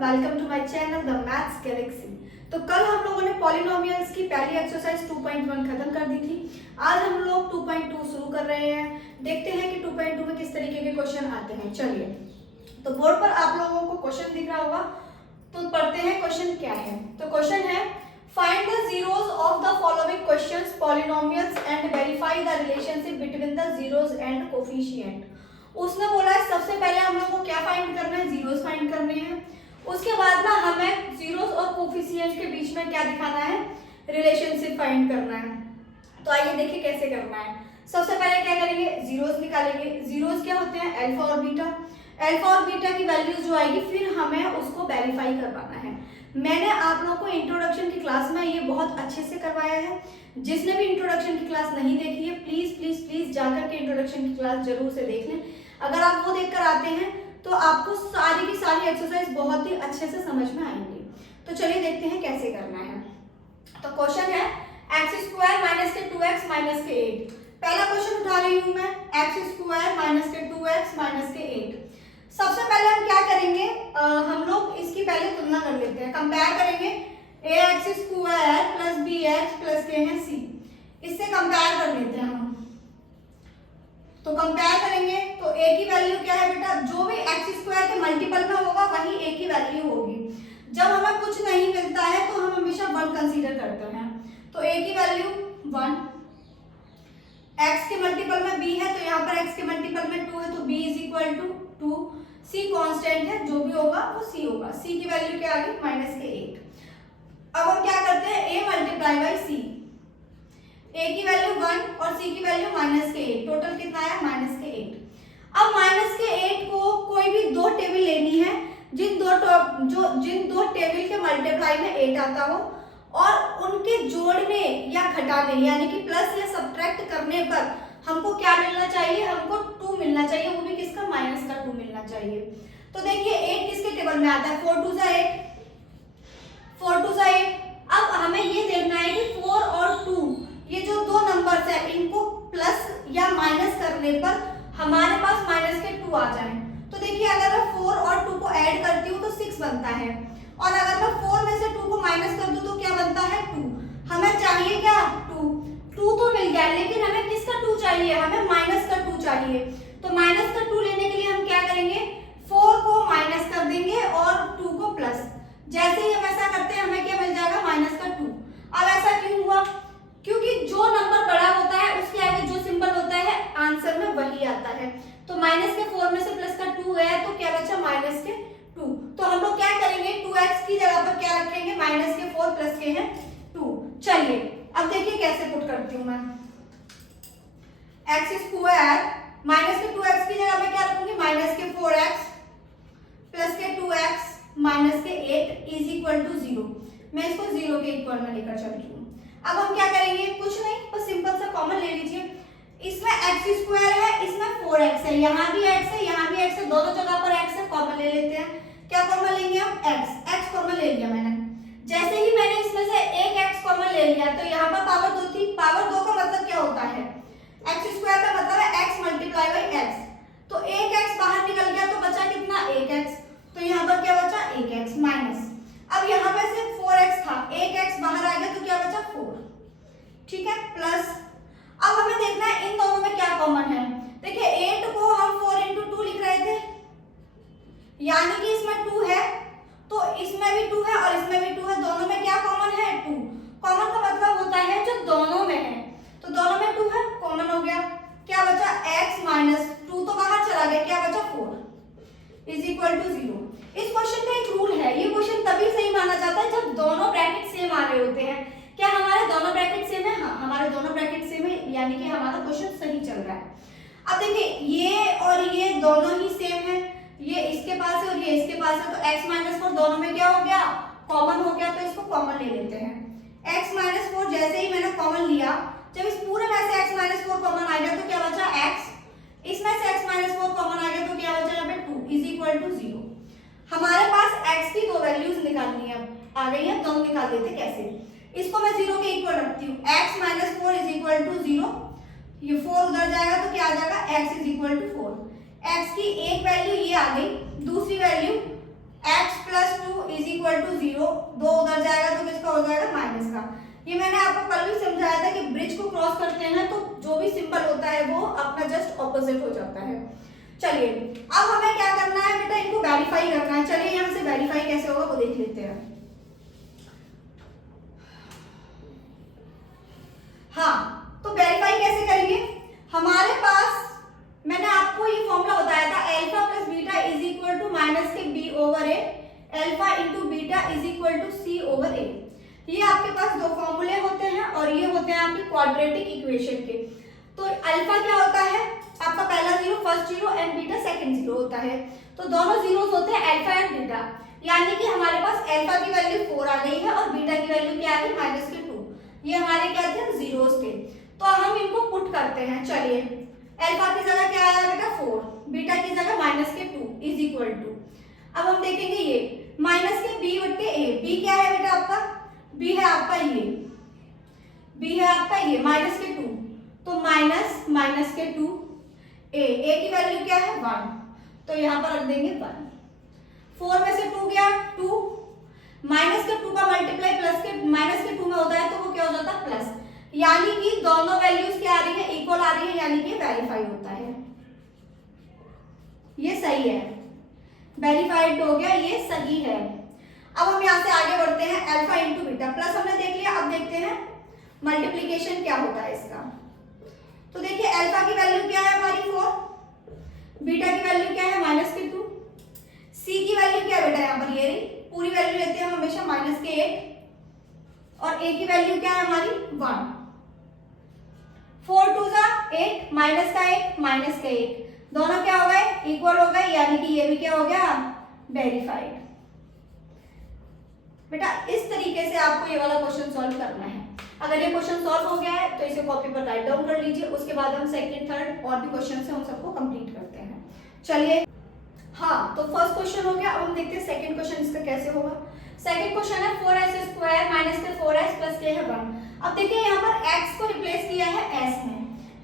Welcome to my channel the maths galaxy. तो कल हम लोगों ने पॉलिनोमियल्स की पहली एक्सरसाइज 2.1 खत्म कर दी थी। आज हम लोग 2.2 शुरू कर रहे हैं। देखते हैं कि 2.2 में किस तरीके के क्वेश्चन आते हैं। चलिए, तो बोर्ड पर आप लोगों को क्वेश्चन दिख रहा होगा, तो पढ़ते हैं क्वेश्चन क्या है। तो क्वेश्चन है, find the zeros of the following questions polynomials and verify the relationship between the zeros and coefficient. उसने बोला है सबसे पहले हम लोग को क्या फाइंड करना है, जीरोस फाइंड करने हैं। उसके बाद ना हमें जीरोस और कोफिशिएंट के बीच में क्या दिखाना है, रिलेशनशिप फाइंड करना है। तो आइए देखिए कैसे करना है। सबसे पहले क्या करेंगे, जीरोस निकालेंगे। जीरोस क्या होते हैं, अल्फा और बीटा। अल्फा और बीटा की वैल्यू जो आएगी फिर हमें उसको वेरीफाई करवाना है। मैंने आप लोगों को इंट्रोडक्शन की क्लास में ये बहुत अच्छे से करवाया है। जिसने भी इंट्रोडक्शन की क्लास नहीं देखी है प्लीज प्लीज प्लीज जाकर के इंट्रोडक्शन की क्लास जरूर से देख लें। अगर आप वो देखकर आते हैं तो आपको सारी की सारी एक्सरसाइज बहुत ही अच्छे से समझ में आएंगी। तो चलिए देखते हैं कैसे करना है। तो क्वेश्चन है एक्स स्क्वायर माइनस के 2x माइनस के 8। पहला क्वेश्चन उठा रही हूं मैं, एक्स स्क्वायर माइनस के 2x माइनस के 8। सबसे पहले हम क्या करेंगे, हम लोग इसकी पहले तुलना कर लेते हैं, कंपेयर करेंगे। ax square plus bx plus के है c, इससे कंपेयर कर लेते हैं हम। तो कंपेयर करेंगे तो a की वैल्यू क्या है बेटा, जो भी एक्स स्क्वायर के मल्टीपल में होगा वही a की वैल्यू होगी। जब हमें कुछ नहीं मिलता है तो हम हमेशा 1 कंसीडर करते हैं। तो a की वैल्यू 1, x के मल्टीपल में b है तो यहाँ पर x के मल्टीपल में 2 है तो b is equal to 2। c constant है, जो भी होगा वो c होगा। c की वैल्यू क्या आ गई, माइनस के 8। अब हम क्या करते हैं, a multiply by c। a की वैल्यू 1 और c की वैल्यू माइनस के 8, टोटल कितना आया, माइनस के 8। अब माइनस के 8 को कोई भी दो टेबल लेनी है जिन दो टेबल के मल्टीप्लाई में 8 आता हो और उनके जोड़ने या घटाने यानी कि प्लस या सब्ट्रैक्ट करने पर हमको क्या मिलना चाहिए, हमको 2 मिलना चाहिए, वो भी किसका, माइनस का 2 मिलना चाहिए। तो देखिए 8 किसके टेबल में आता है, 4 2 जा 8, 4 2 जा 8। अब हमें ये देखना है कि 4 और 2 ये जो दो नंबर्स है इनको प्लस या माइनस करने पर हमारे पास माइनस के 2 आ जाए। तो देखिए अगर मैं 4 और 2 को ऐड करती हूँ तो 6 बनता है, और अगर मैं 4 में से 2 को माइनस कर दूं तो क्या बनता है, 2। हमें चाहिए क्या, 2 तो मिल गया, लेकिन हमें किसका 2 चाहिए, हमें माइनस का 2 चाहिए। तो माइनस का 2 लेने के लिए हम क्या करेंगे, 4 को माइनस कर देंगे और 2 को प्लस। जैसे ही हम ऐसा करते हैं हमें क्या मिल जाएगा, माइनस का 2। अब ऐसा क्यों हुआ, क्योंकि जो नंबर बड़ा होता है उसके आगे जो सिंबल होता है आंसर में वही आता है। तो माइनस के 4 में से प्लस का 2 गया तो क्या बचा, माइनस के 2। तो हम लोग क्या करेंगे, 2x की जगह पर क्या रखेंगे, माइनस के 4 प्लस के हैं 2। चलिए अब देखिए कैसे पुट करती हूँ मैं। एक्स स्क्वायर माइनस के 2x की जगह मैं क्या रखूंगी, माइनस के 4x प्लस के 2x माइनस के 8 इज इक्वल टू 0। मैं इसको 0 के इक्वल में लेकर चलती हूँ। अब हम क्या करेंगे, कुछ नहीं, बस सिंपल सा कॉमन ले लीजिए। इसमें एक्स स्क्वायर है, इसमें 4x है, यहाँ भी x है, यहाँ भी x है, दोनों जगह पर x है, कॉमन ले लेते हैं। क्या कॉमन लेंगे हम, x कॉमन ले लिया मैंने। जैसे ही मैंने इसमें से एक x कॉमन ले लिया तो यहाँ पर पावर 2 थी, पावर 2 का मतलब क्या होता है, एक्स स्क्वायर का मतलब है x मल्टीप्लाई बाई x। तो एक x बाहर निकल गया तो बचा कितना, 1x। तो यहाँ पर क्या बचा, 1x माइनस। अब यहाँ पे सिर्फ 4x था, एक x बाहर आ गया तो क्या बचा, 4। ठीक है, प्लस। अब हमें देखना है इन दोनों में क्या कॉमन है। देखिए 8 को हम 4 into 2 लिख रहे थे, यानी कि इसमें 2 है तो इसमें भी 2 है और इसमें भी 2 है, दोनों में क्या कॉमन है, 2। कॉमन का मतलब होता है जो दोनों में है, तो दोनों में 2 है, कॉमन हो गया। क्या बचा, x माइनस 2 तो बाहर चला गया, क्या बचा, 4 इज इक्वल टू 0। इस क्वेश्चन का एक रूल है, ये क्वेश्चन तभी सही माना जाता है जब दोनों ब्रैकेट सेम आ रहे होते हैं। क्या हमारे दोनों ब्रैकेट सेम है, हाँ हमारे दोनों ब्रैकेट सेम है, यानी कि हमारा क्वेश्चन सही चल रहा है। अब देखिए ये और ये दोनों ही सेम है, ये इसके पास है और ये इसके पास है, तो x माइनस 4 दोनों में क्या हो गया, कॉमन हो गया, तो इसको कॉमन ले लेते हैं। x माइनस 4 जैसे ही मैंने कॉमन लिया, जब इस पूरे में से x माइनस 4 कॉमन आ गया तो क्या बचा, x, इसमें से x माइनस 4 कॉमन आ गया तो क्या बचा, यहाँ पे 2 इज इक्वल टू 0। हमारे पास x की दो वैल्यूज निकालनी है, आ गई है, दोनों निकाल लेते कैसे। इसको मैं 0 के इक्वल रखती हूँ, x minus 4 is equal to 0। ये 4 उधर जाएगा तो क्या आ जाएगा, x is equal to 4। x की एक वैल्यू ये आ गई, दूसरी value x plus 2 is equal to 0, 2 उधर जाएगा तो किसका हो जाएगा माइनस का। ये मैंने आपको कल भी समझाया था कि ब्रिज को क्रॉस करते हैं तो जो भी सिंबल होता है वो अपना जस्ट ऑपोजिट हो जाता है। चलिए अब हमें क्या करना है बेटा, इनको वेरीफाई करना है। चलिए यहाँ से वेरीफाई कैसे होगा वो देख लेते हैं। हाँ, तो वेरीफाई कैसे करेंगे, हमारे पास मैंने आपको ये फॉर्मूला बताया था, alpha plus beta is equal to minus के B over A, alpha into beta is equal to C over A. ये आपके पास दो फॉर्मूले होते हैं और ये होते हैं आपके क्वाड्रेटिक इक्वेशन के। तो अल्फा क्या होता है आपका पहला zero first zero and beta second zero होता है। तो दोनों जीरोस होते हैं अल्फा एंड बीटा, यानी कि हमारे पास अल्फा की वैल्यू 4 आ गई है और बीटा की वैल्यू क्या आ गई माइनस के 2। ये हमारे क्या थे जीरोस थे, तो हम इनको पुट करते हैं। चलिए अल्फा की जगह क्या आया बेटा 4, बीटा की जगह माइनस के 2 इज इक्वल टू, अब हम देखेंगे ये माइनस के बी बट्टे ए। बी क्या है बेटा आपका, बी है आपका ये, बी है आपका ये माइनस के 2, तो माइनस माइनस के 2 ए की वैल्यू क्या है 1, तो यहाँ पर रख देंगे 1। 4 में से 2 गया 2, माइनस के 2 का मल्टीप्लाई प्लस के माइनस के 2 में होता है तो वो क्या हो जाता है प्लस, यानी कि दोनों वैल्यूज क्या आ रही है इक्वल आ रही है, यानी कि वेरीफाई होता है। ये सही है, वेरीफाइड हो गया, ये सही है। अब हम यहाँ से आगे बढ़ते हैं, अल्फा इंटू बीटा प्लस हमने देख लिया, अब देखते हैं मल्टीप्लीकेशन क्या होता है इसका। तो देखिए अल्फा की वैल्यू क्या है हमारी 4, बीटा की वैल्यू क्या है माइनस के 2, सी की वैल्यू क्या है बेटा यहाँ पर ये पूरी वैल्यू लेते हैं हम हमेशा माइनस के 1 और ए की वैल्यू क्या है हमारी 1। 4 2 जा 8, माइनस का 1 माइनस का 1, दोनों क्या हो गए इक्वल हो गए, यानी कि ये भी क्या हो गया वेरीफाइड। बेटा इस तरीके से आपको ये वाला क्वेश्चन सॉल्व करना है। अगर ये क्वेश्चन सॉल्व हो गया है तो इसे कॉपी पर राइट डाउन कर लीजिए, उसके बाद हम सेकंड थर्ड और भी क्वेश्चन से हम सबको कंप्लीट करते हैं। चलिए हाँ, तो फर्स्ट क्वेश्चन हो गया, अब हम देखते हैं सेकंड क्वेश्चन इसका कैसे होगा। सेकंड क्वेश्चन है 4s स्क्वायर माइनस के 4s प्लस के है 1। अब देखिए यहाँ पर x को रिप्लेस किया है s में,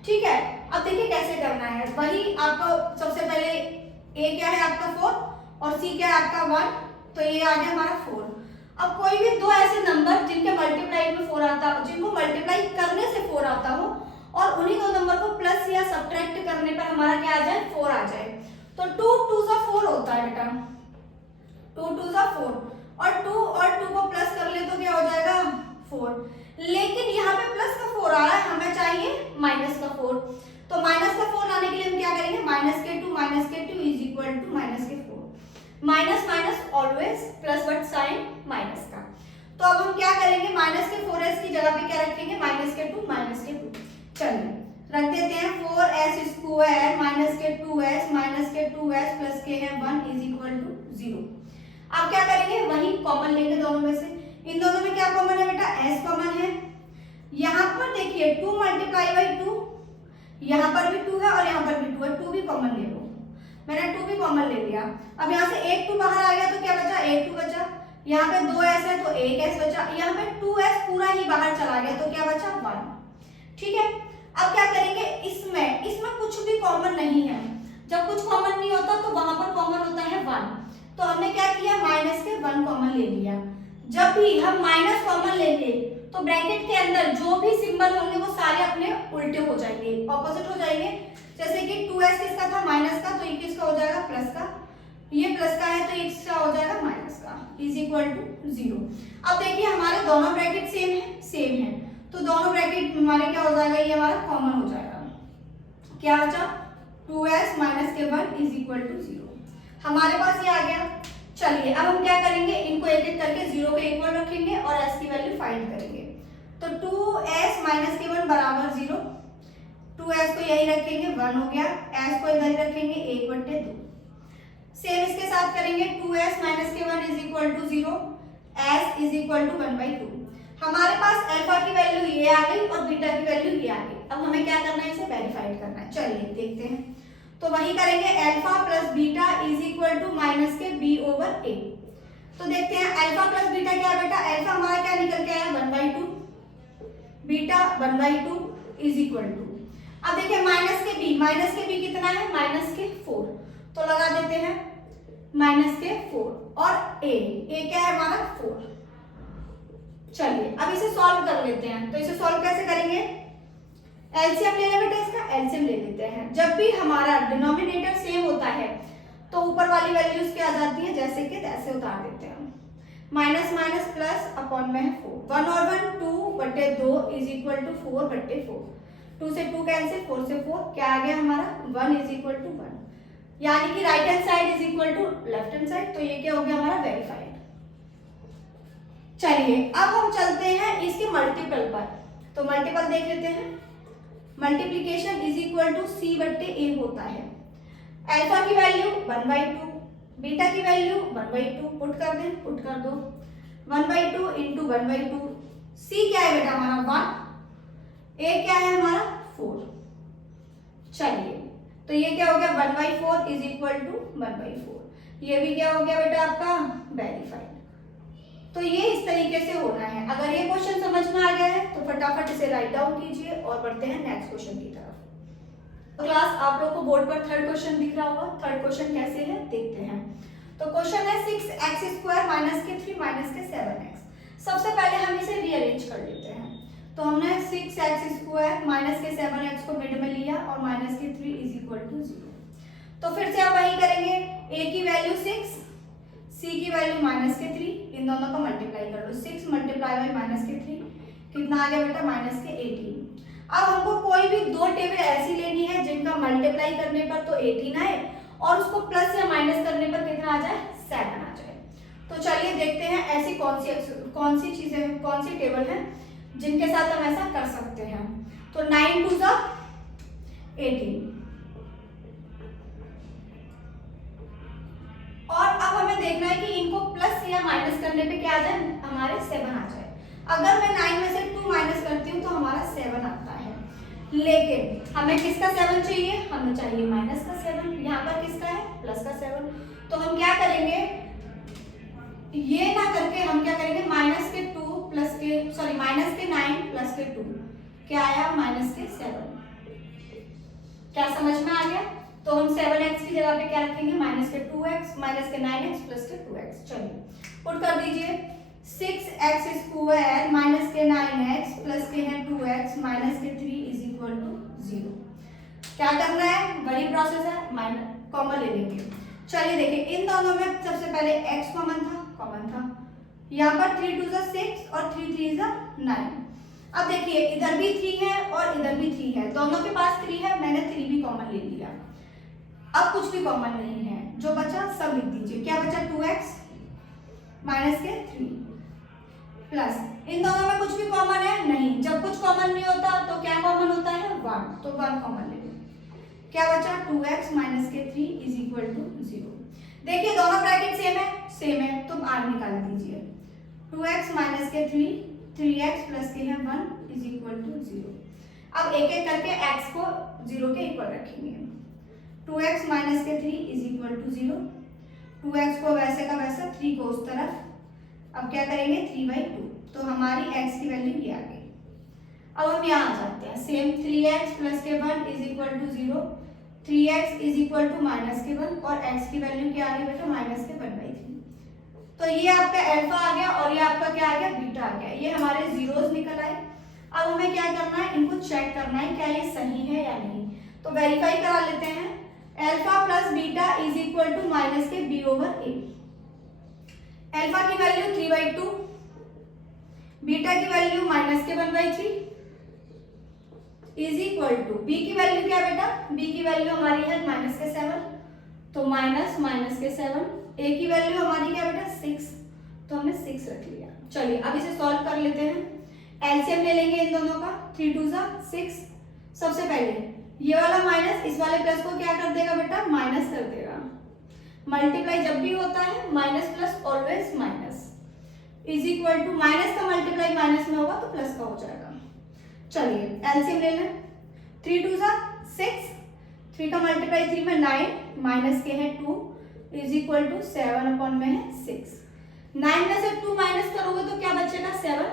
ठीक है। अब देखिए कैसे करना है, वही आपको सबसे पहले a क्या है आपका 4 और c क्या है आपका 1, तो ये आ गया हमारा 4। अब कोई भी दो ऐसे नंबर जिनके मल्टीप्लाई में 4 आता हो, जिनको मल्टीप्लाई करने से 4 आता हो और उन्हीं दो नंबर को प्लस या सब्ट्रैक्ट करने पर हमारा क्या आ जाए 4 आ जाए, तो 2 2 सा 4 होता है बेटा, 2 2 सा 4 और 2 और 2 को प्लस कर ले तो क्या हो जाएगा 4। लेकिन यहाँ पे प्लस का 4 आ रहा है, हमें चाहिए माइनस का 4, तो माइनस का 4 लाने के लिए हम क्या करेंगे माइनस के 2 इज इक्वल टू माइनस के 4। Minus minus always plus but sign minus का, तो अब हम क्या करेंगे माइनस के 4s की जगह पे क्या रखेंगे माइनस के 2 चलिए रख देते हैं 4s स्क्वायर माइनस के 2s माइनस के 2s प्लस के है 1 इज इक्वल टू 0। अब क्या करेंगे वही कॉमन लेंगे दोनों में से, इन दोनों में क्या कॉमन है बेटा s कॉमन है। यहाँ पर देखिए 2 मल्टीप्लाई बाई 2, यहाँ पर भी 2 है और यहाँ पर भी 2 है, 2 भी कॉमन ले लो, मैंने 2 भी कॉमन ले लिया। अब यहाँ से एक 2 बाहर आ गया तो क्या बचा एक 2 बचा, यहाँ पे 2s है तो एक s बचा, यहाँ पे 2s पूरा ही बाहर चला गया तो क्या बचा 1, ठीक है। अब क्या करेंगे इसमें कुछ भी कॉमन नहीं है, जब कुछ कॉमन नहीं होता तो वहां पर कॉमन होता है 1, तो हमने क्या किया माइनस के 1 कॉमन ले लिया। जब भी हम माइनस कॉमन लेंगे तो ब्रैकेट के अंदर जो भी सिंबल होंगे वो सारे अपने उल्टे हो जाएंगे, ऑपोजिट हो जाएंगे। जैसे कि 2s किसका था माइनस का, तो ये किसका हो जाएगा प्लस का, ये प्लस का है तो ये किसका हो जाएगा माइनस का, इज इक्वल टू 0। अब देखिए हमारे दोनों ब्रैकेट सेम है, तो दोनों ब्रैकेट हमारे क्या हो जाएगा ये हमारा कॉमन हो जाएगा, क्या बचा 2s माइनस के 1 इज इक्वल टू 0, हमारे पास ये आ गया। चलिए अब हम क्या करेंगे इनको एक एक करके 0 के इक्वल रखेंगे और s की वैल्यू फाइंड करेंगे। तो 2s माइनस के 1 बराबर 0, 2s को यही रखेंगे 1 हो गया, s को इधर ही रखेंगे 1/2। सेम इसके साथ करेंगे 2s माइनस के 1 is equal to 0, s is equal to 1/2। हमारे पास अल्फा की वैल्यू ये आ गई और बीटा की वैल्यू ये आ गई। अब हमें क्या करना है इसे वेरीफाइड करना है, चलिए देखते हैं। तो वही करेंगे alpha plus beta is equal to minus के b ओवर a। तो देखते हैं अल्फा प्लस बीटा क्या है बेटा, अल्फा हमारा क्या निकल के आया 1/2, बीटा 1/2 इज इक्वल टू, अब देखिए माइनस के b कितना है माइनस के 4, तो लगा देते हैं माइनस के 4 और a चलिए अब इसे सॉल्व कर लेते हैं। तो इसे सॉल्व कैसे करेंगे, एलसीएम ले लें बेटा, इसका एलसीएम ले लेते हैं। जब भी हमारा डिनोमिनेटर सेम होता है तो ऊपर वाली वैल्यूज क्या आ जाती है, जैसे कि तैसे उतार देते हैं। माइनस माइनस प्लस अपॉन में है 4, 1 और 1 2/2 इज इक्वल टू 4/4। 2 से 2 कैंसिल, 4 से 4 क्या आ गया हमारा 1 इज इक्वल टू 1, यानी कि right hand side is equal to left hand side. तो ये क्या हो गया हमारा वेरीफाइड। चलिए अब हम चलते हैं इसके मल्टीपल पर। तो मल्टीपल देख लेते हैं। Multiplication is equal to C/A होता है। अल्फा की वैल्यू 1/2, बीटा की वैल्यू 1/2 पुट कर दें, पुट कर दो। 1/2 इंटू 1/2, C क्या है बेटा हमारा 1, A क्या है हमारा 4। चलिए तो ये क्या हो गया 1/4 इज इक्वल टू 1/4। ये भी क्या हो गया बेटा आपका वेरीफाइड। तो ये इस तरीके से होना है। अगर ये क्वेश्चन समझ में आ गया है तो फटाफट इसे राइट डाउन कीजिए और बढ़ते हैं नेक्स्ट क्वेश्चन की तरफ। क्लास आप लोग को बोर्ड पर थर्ड क्वेश्चन दिख रहा होगा। थर्ड क्वेश्चन कैसे है देखते हैं। तो क्वेश्चन है 6x² माइनस के 3 माइनस के 7x। सबसे पहले हम इसे रीअरेंज कर लेते हैं। तो हमने 6x² माइनस के 7x को मिड में लिया और माइनस के 3 इज इक्वल टू 0। तो फिर से हम वही करेंगे, a की वैल्यू 6, c की वैल्यू माइनस के 3, इन दोनों को मल्टीप्लाई कर लो। 6 मल्टीप्लाई बाई माइनस के 3 कितना आ गया बेटा माइनस के 18। अब हमको कोई भी दो टेबल ऐसी लेनी है जिनका मल्टीप्लाई करने पर तो 18 आए और उसको प्लस या माइनस करने पर कितना आ जाए 7 आ जाए। तो चलिए देखते हैं ऐसी कौन सी चीजें, कौन सी टेबल है जिनके साथ हम ऐसा कर सकते हैं। तो 9 2 जा 18 और अब हमें देखना है कि इनको प्लस या माइनस करने पे क्या आ जाए हमारे 7 आ जाए। अगर मैं 9 में से 2 माइनस करती हूँ तो हमारा 7 आता है, लेकिन हमें किसका 7 चाहिए, हमें चाहिए माइनस का 7। यहाँ पर किसका है प्लस का 7। तो हम क्या करेंगे, ये ना करके हम क्या करेंगे माइनस के 9 प्लस के 2 क्या आया माइनस के 7। क्या समझ में आ गया। तो हम 7x की जगह पे क्या रखेंगे माइनस के 2x माइनस के 9x प्लस के 2x। चलिए पुट कर दीजिए 6x² माइनस के 9x प्लस के हैं 2x माइनस के 3 इज इक्वल टू 0। क्या करना है, बड़ी प्रोसेस है, माइनस कॉमन ले लेंगे। चलिए देखिए इन दोनों में सबसे पहले x कॉमन था, यहाँ पर 3 2 6 और 3 3 9। अब देखिए इधर भी 3 है और इधर भी 3 है, दोनों के पास 3 है, मैंने 3 भी कॉमन ले लिया। अब कुछ भी कॉमन नहीं है, जो बचा सब लिख दीजिए। क्या बचा 2x माइनस के 3 प्लस इन दोनों में कुछ भी कॉमन है नहीं। जब कुछ कॉमन नहीं होता तो क्या कॉमन होता है 1, तो 1 कॉमन ले लो। क्या बचा 2x माइनस के 3 इज इक्वल टू 0। देखिए दोनों ब्रैकेट सेम है तो r निकाल दीजिए। 2x माइनस के 3 3x प्लस के हैं 1 इज इक्वल टू 0। अब एक एक करके x को 0 के इक्वल रखेंगे। 2x माइनस के 3 इज इक्वल टू 0, 2x को वैसे का वैसा 3 को उस तरफ। अब क्या करेंगे 3/2, तो हमारी x की वैल्यू ये आ गई। अब हम यहाँ आ जाते हैं, सेम 3x प्लस के 1 is equal to 0, 3x is equal to minus के 1 और x की वैल्यू क्या आ गई बेटा माइनस के 1/3। तो ये आपका अल्फा आ गया और ये आपका क्या आ गया बीटा आ गया। ये हमारे जीरोस निकल आए। अब हमें क्या करना है, इनको चेक करना है क्या ये सही है या नहीं। तो वेरीफाई करा लेते हैं। Alpha plus beta is equal to minus के b/a। अल्फा की वैल्यू 3/2, बीटा की वैल्यू माइनस के 1/3 इज इक्वल टू b की वैल्यू क्या बेटा, b की वैल्यू हमारी है माइनस के 7, तो माइनस के 7। a की वैल्यू हमारी क्या बेटा 6, तो हमने 6 रख लिया। चलिए अब इसे सॉल्व कर लेते हैं। एलसीएम ले लेंगे इन दोनों का, 3 2 6। सबसे पहले ये वाला माइनस इस वाले प्लस को क्या कर देगा बेटा माइनस कर देगा। मल्टीप्लाई जब भी होता है minus plus always minus is equal to minus का मल्टीप्लाई माइनस में होगा तो प्लस का हो जाएगा। चलिए एलसीएम ले लें। 3 2 6, 3 का मल्टीप्लाई 3 में 9 माइनस के हैं 2 इज इक्वल टू 7 अपॉन में है 6। 9 में से 2 माइनस करोगे तो क्या बचेगा 7,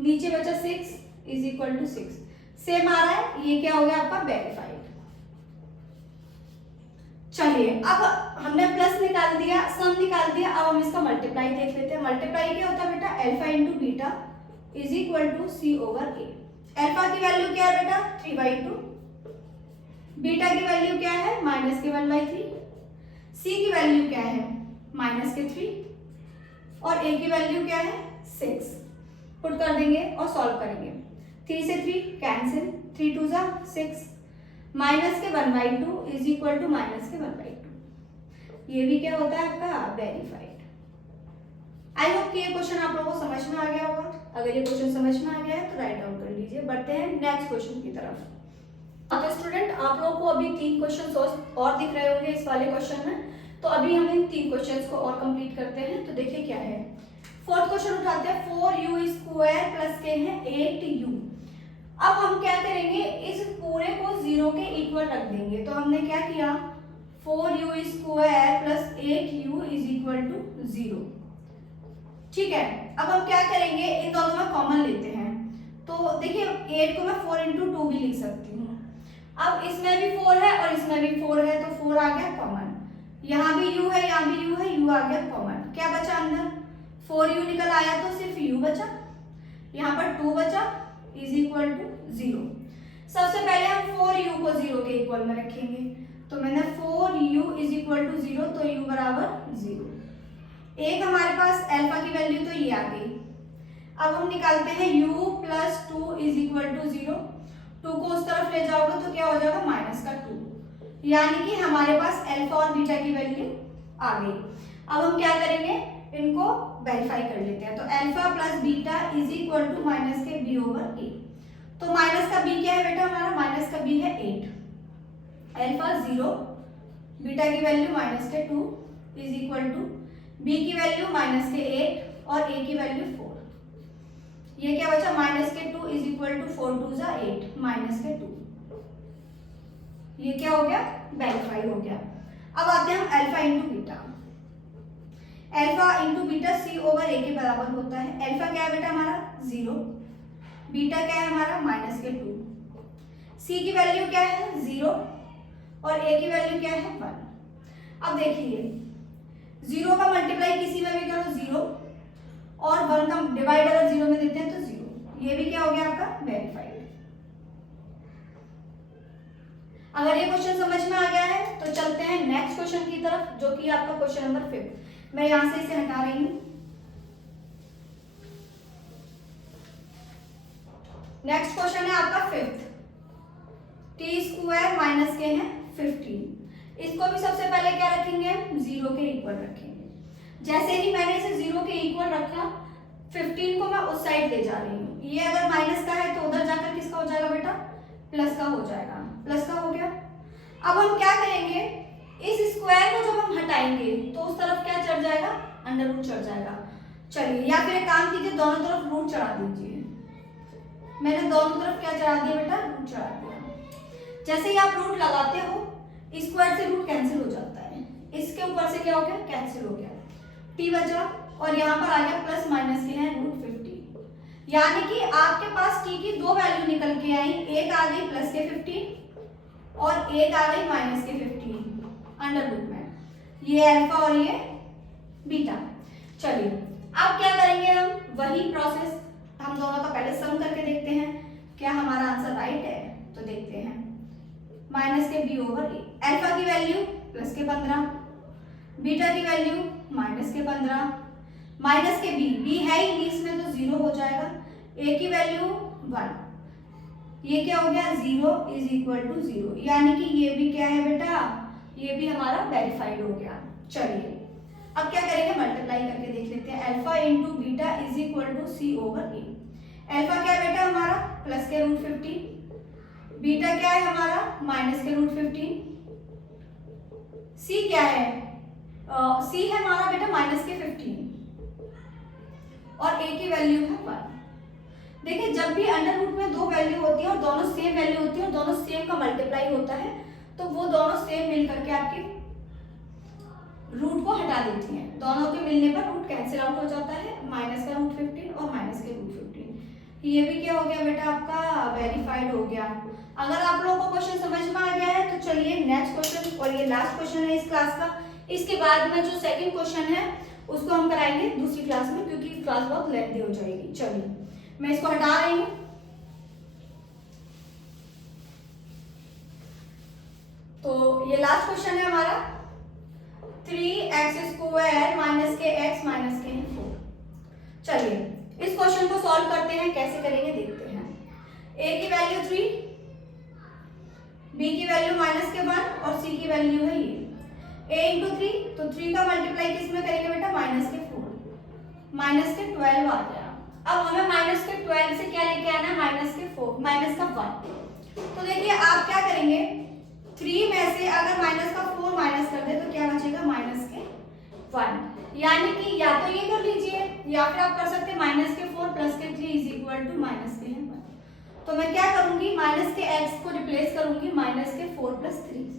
नीचे बचा 6 इज इक्वल टू 6। सेम आ रहा है, ये क्या हो गया आपका वेरीफाइड। चलिए अब हमने प्लस निकाल दिया, सम निकाल दिया, अब हम इसका मल्टीप्लाई देख लेते हैं। मल्टीप्लाई क्या होता है बेटा, alpha into beta is equal to C over A. Alpha की वैल्यू क्या है बेटा 3/2, बीटा की वैल्यू क्या है माइनस के 1/3, सी की वैल्यू क्या है माइनस के 3 और ए की वैल्यू क्या है 6। पुट कर देंगे और सॉल्व करेंगे। 3 से 3 कैंसिल, 3 2 6, माइनस के 1/2 इज इक्वल टू माइनस के 1/2। ये भी क्या होता है आपका वेरीफाइड। आई होप कि ये क्वेश्चन आप लोगों को समझ में आ गया होगा। अगर ये क्वेश्चन समझ में आ गया है तो राइट डाउन कर लीजिए। बढ़ते हैं नेक्स्ट क्वेश्चन की तरफ। तो स्टूडेंट आप लोगों को अभी 3 क्वेश्चन और दिख रहे होंगे इस वाले क्वेश्चन में, तो अभी हम इन 3 क्वेश्चंस को और कंप्लीट करते हैं। तो देखिए क्या है, फोर्थ क्वेश्चन उठाते हैं। 4u² प्लस के है 8u। अब हम क्या करेंगे, इस पूरे को 0 के इक्वल रख देंगे। तो हमने क्या किया, 4u² plus 8u is equal to 0। ठीक है, अब हम क्या करेंगे, इन दोनों में कॉमन लेते हैं। तो देखिए 8 को मैं 4 इंटू 2 भी लिख सकती हूँ। अब इसमें भी 4 है और इसमें भी 4 है, तो 4 आ गया कॉमन। यहाँ भी u है, यहाँ भी u है, u आ गया कॉमन। क्या बचा अंदर, 4u निकल आया तो सिर्फ u बचा, यहाँ पर 2 बचा इज इक्वल टू 0। सबसे पहले हम 4u को 0 के इक्वल में रखेंगे। तो मैंने 4u इज इक्वल टू 0, तो u बराबर 0। एक हमारे पास अल्फा की वैल्यू तो ये आ गई। अब हम निकालते हैं u plus 2 is equal to 0। 2 को उस तरफ ले जाओगे तो क्या हो जाएगा माइनस का 2, यानी कि हमारे पास अल्फा और बीटा की वैल्यू आ गई। अब हम क्या करेंगे, इनको वेरीफाई कर लेते हैं। तो alpha plus beta is equal to minus के b ओवर a। तो माइनस का b क्या है बेटा हमारा, माइनस का b है 8। अल्फा 0, बीटा की वैल्यू माइनस के 2 इज इक्वल टू b की वैल्यू माइनस के 8 और a की वैल्यू 4। ये क्या बचा, माइनस के 2 इज इक्वल टू 4 2 8 माइनस के 2। ये क्या हो गया, वेरीफाई हो गया। अब आते हैं हम alpha into beta. Alpha into beta C over A के बराबर होता है। अल्फा क्या है बेटा हमारा 0, बीटा क्या है हमारा माइनस के 2, सी की वैल्यू क्या है 0 और ए की वैल्यू क्या है 1। अब देखिए 0 का मल्टीप्लाई किसी में भी करो 0 और 1 का डिवाइड अगर 0 में देते हैं तो 0। ये भी क्या हो गया आपका वेरीफाइड। अगर ये क्वेश्चन समझ में आ गया है तो चलते हैं नेक्स्ट क्वेश्चन की तरफ, जो कि आपका क्वेश्चन नंबर 5। मैं यहां से इसे हटा रही हूं। नेक्स्ट क्वेश्चन है आपका 5th। t² माइनस के है 15। इसको भी सबसे पहले क्या रखेंगे, 0 के इक्वल रखेंगे। जैसे ही मैंने इसे 0 के इक्वल रखा, 15 को मैं उस साइड ले जा रही हूँ। ये अगर माइनस का है तो उधर जाकर किसका हो जाएगा बेटा, प्लस का हो जाएगा। प्लस का हो गया। अब हम क्या करेंगे, इस स्क्वायर को जब हम हटाएंगे तो उस तरफ क्या चढ़ जाएगा, अंडर रूट चढ़ जाएगा। चलिए, या फिर एक काम कीजिए, दोनों तरफ रूट चढ़ा दीजिए। मैंने दोनों तरफ क्या चढ़ा दिया बेटा, रूट चढ़ा दिया। जैसे ही आप रूट लगाते हो, स्क्वायर से रूट कैंसिल हो जाता है। इसके ऊपर से क्या हो गया, कैंसिल हो गया, t बचा और यहाँ पर आ गया प्लस माइनस के हैं √50। यानी कि आपके पास t की 2 वैल्यू निकल के आई, एक आ गई प्लस के 15 और एक आ गई माइनस के 15 अंडर रूट में। ये अल्फा और ये बीटा। चलिए अब क्या करेंगे, हम वही प्रोसेस, हम दोनों का पहले सम करके देखते हैं क्या हमारा आंसर राइट है। तो देखते हैं, माइनस के b ओवर ए। अल्फा की वैल्यू प्लस के 15, बीटा की वैल्यू माइनस के 15, माइनस के b है ही नहीं इसमें तो 0 हो जाएगा, a की वैल्यू 1। ये क्या हो गया, 0 इज इक्वल टू 0, यानी कि ये भी क्या है बेटा, ये भी हमारा वेरीफाइड हो गया। चलिए अब क्या करेंगे, मल्टीप्लाई करके देख लेते हैं। Alpha into beta is equal to C over A. Alpha क्या है बेटा हमारा प्लस के √15, बीटा क्या है हमारा माइनस के √15, सी क्या है, सी है हमारा बेटा माइनस के 15 और ए की वैल्यू है 1। देखिए जब भी अंडर रूट में 2 वैल्यू होती है और दोनों सेम वैल्यू होती है और दोनों सेम का मल्टीप्लाई होता है, तो वो दोनों सेम मिल करके आपके रूट को हटा देती हैं। दोनों के मिलने पर रूट कैंसिल आउट हो जाता है, माइनस का √15 और माइनस के √15। ये भी क्या हो गया बेटा आपका वेरीफाइड हो गया। अगर आप लोगों को क्वेश्चन समझ में आ गया है तो चलिए नेक्स्ट क्वेश्चन, और ये लास्ट क्वेश्चन है इस क्लास का। इसके बाद में जो सेकंड क्वेश्चन है उसको हम कराएंगे दूसरी क्लास में, क्योंकि क्लास बहुत लेंथी हो जाएगी। चलिए मैं इसको हटा रही हूँ। तो ये लास्ट क्वेश्चन है हमारा 3x² माइनस के x माइनस के 4। चलिए इस क्वेश्चन को सॉल्व करते हैं, कैसे करेंगे देखते हैं। a की वैल्यू 3, b की वैल्यू माइनस के 1 और c की वैल्यू है ये a इंटू 3, तो 3 का मल्टीप्लाई किस में करेंगे बेटा, माइनस के 4, माइनस के 12 आ गया। अब हमें माइनस के 12 से क्या लेके आना है, माइनस के 4, माइनस का 1। तो देखिए आप क्या करेंगे, 3 में से अगर माइनस का 4 माइनस कर दे तो क्या बचेगा, माइनस के 1। यानी कि या तो ये कर लीजिए या फिर आप कर सकते हैं माइनस के 4 प्लस के 3 इज इक्वल टू माइनस के 1। तो मैं क्या करूंगी, माइनस के x को रिप्लेस करूंगी माइनस के 4 प्लस 3।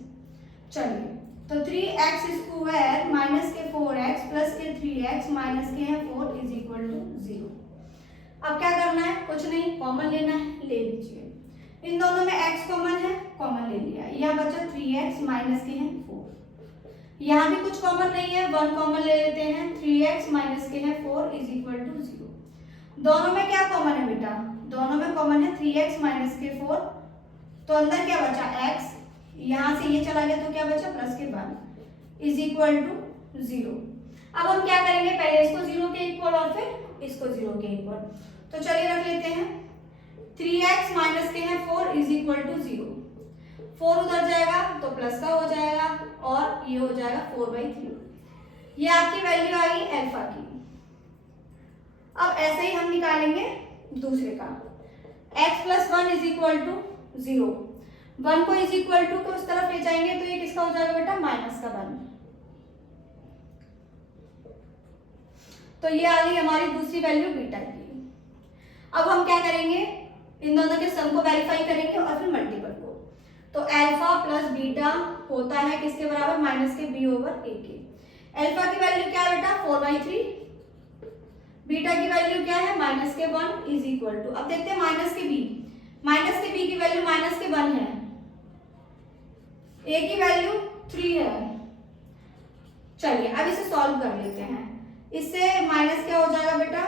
चलिए तो 3x² माइनस के 4x प्लस के 3x माइनस के 4 इज इक्वल टू 0। अब क्या करना है, कुछ नहीं, कॉमन लेना है, ले लीजिए। इन दोनों में x कॉमन है, कॉमन ले लिया, यहाँ बचा 3x माइनस के 4। यहाँ भी कुछ कॉमन नहीं है, 1 कॉमन ले लेते हैं, 3x माइनस के 4 इज इक्वल टू 0। दोनों में क्या कॉमन है बेटा, दोनों में कॉमन है 3x माइनस के 4, तो अंदर क्या बचा x, यहाँ से ये चला गया तो क्या बचा, प्लस के 1 इज इक्वल टू 0। अब हम क्या करेंगे, पहले इसको 0 के इक्वल और फिर इसको 0 के इक्वल। तो चलिए रख लेते हैं 3x माइनस के 4 इज इक्वल टू 0। 4 उधर जाएगा तो प्लस का हो जाएगा और ये हो जाएगा 4/3। ये आपकी वैल्यू आई अल्फा की। अब ऐसे ही हम निकालेंगे दूसरे का, x plus 1 is equal to 0। 1 को इज इक्वल टू को उस तरफ ले जाएंगे तो ये किसका हो जाएगा बेटा, माइनस का 1। तो ये आ गई हमारी दूसरी वैल्यू बीटा की। अब हम क्या करेंगे, इन दोनों के सम को वेरीफाई करेंगे और फिर मल्टीपल को। तो अल्फा प्लस बीटा होता है किसके बराबर, माइनस के b/a के। अल्फा की वैल्यू क्या है बेटा, 4/3। बीटा की वैल्यू क्या है, माइनस के 1 इज इक्वल टू, अब देखते हैं माइनस के b की वैल्यू माइनस के 1 है, a की वैल्यू 3 है। चलिए अब इसे सॉल्व कर लेते हैं। इससे माइनस क्या हो जाएगा बेटा,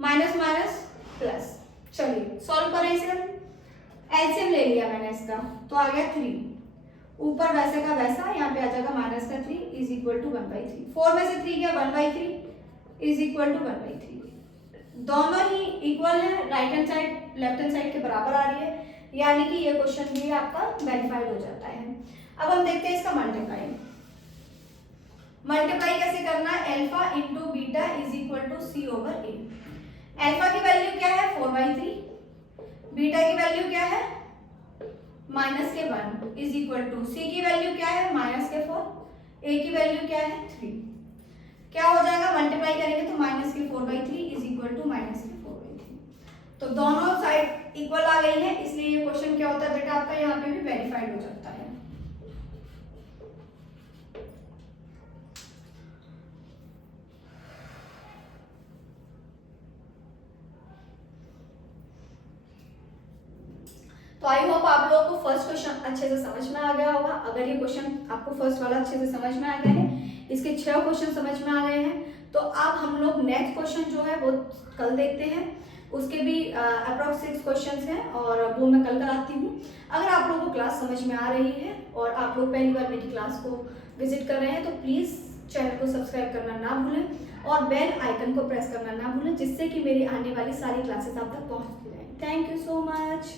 माइनस माइनस प्लस। चलिए सॉल्व करें इसे, एलसीएम ले लिया मैंने इसका, तो आ गया 3, ऊपर वैसे का वैसा, यहाँ पे आ जाएगा माइनस का 3 इज इक्वल टू 1/3। 4 में से 3 गया, 1/3 इज इक्वल टू 1/3। दोनों ही इक्वल है, right hand side left hand side के बराबर आ रही है, यानी कि ये क्वेश्चन भी आपका वेरीफाइड हो जाता है। अब हम देखते हैं इसका मल्टीप्लाई। मल्टीप्लाई कैसे करना है, alpha into beta is equal to c/a। Alpha की वैल्यू क्या है, 4/3, बीटा की वैल्यू क्या है, माइनस के 1 इज इक्वल टू, सी की वैल्यू क्या है, माइनस के 4, ए की वैल्यू क्या है, 3। क्या हो जाएगा, मल्टीप्लाई करेंगे तो माइनस के 4/3 इज इक्वल टू माइनस के 4/3। तो दोनों साइड इक्वल आ गई है, इसलिए ये क्वेश्चन क्या होता है बेटा आपका, यहाँ पे भी वेरीफाइड हो जाता है। तो आई होप आप लोगों को फर्स्ट क्वेश्चन अच्छे से समझ में आ गया होगा। अगर ये क्वेश्चन आपको फर्स्ट वाला अच्छे से समझ में आ गया है, इसके 6 क्वेश्चन समझ में आ गए हैं, तो अब हम लोग नेक्स्ट क्वेश्चन जो है वो कल देखते हैं। उसके भी अप्रॉक्स 6 क्वेश्चन हैं और वो मैं कल कराती हूँ। अगर आप लोगों को क्लास समझ में आ रही है और आप लोग पहली बार मेरी क्लास को विजिट कर रहे हैं, तो प्लीज़ चैनल को सब्सक्राइब करना ना भूलें और बेल आइकन को प्रेस करना ना भूलें, जिससे कि मेरी आने वाली सारी क्लासेस आप तक पहुँचती रहें। Thank you so much.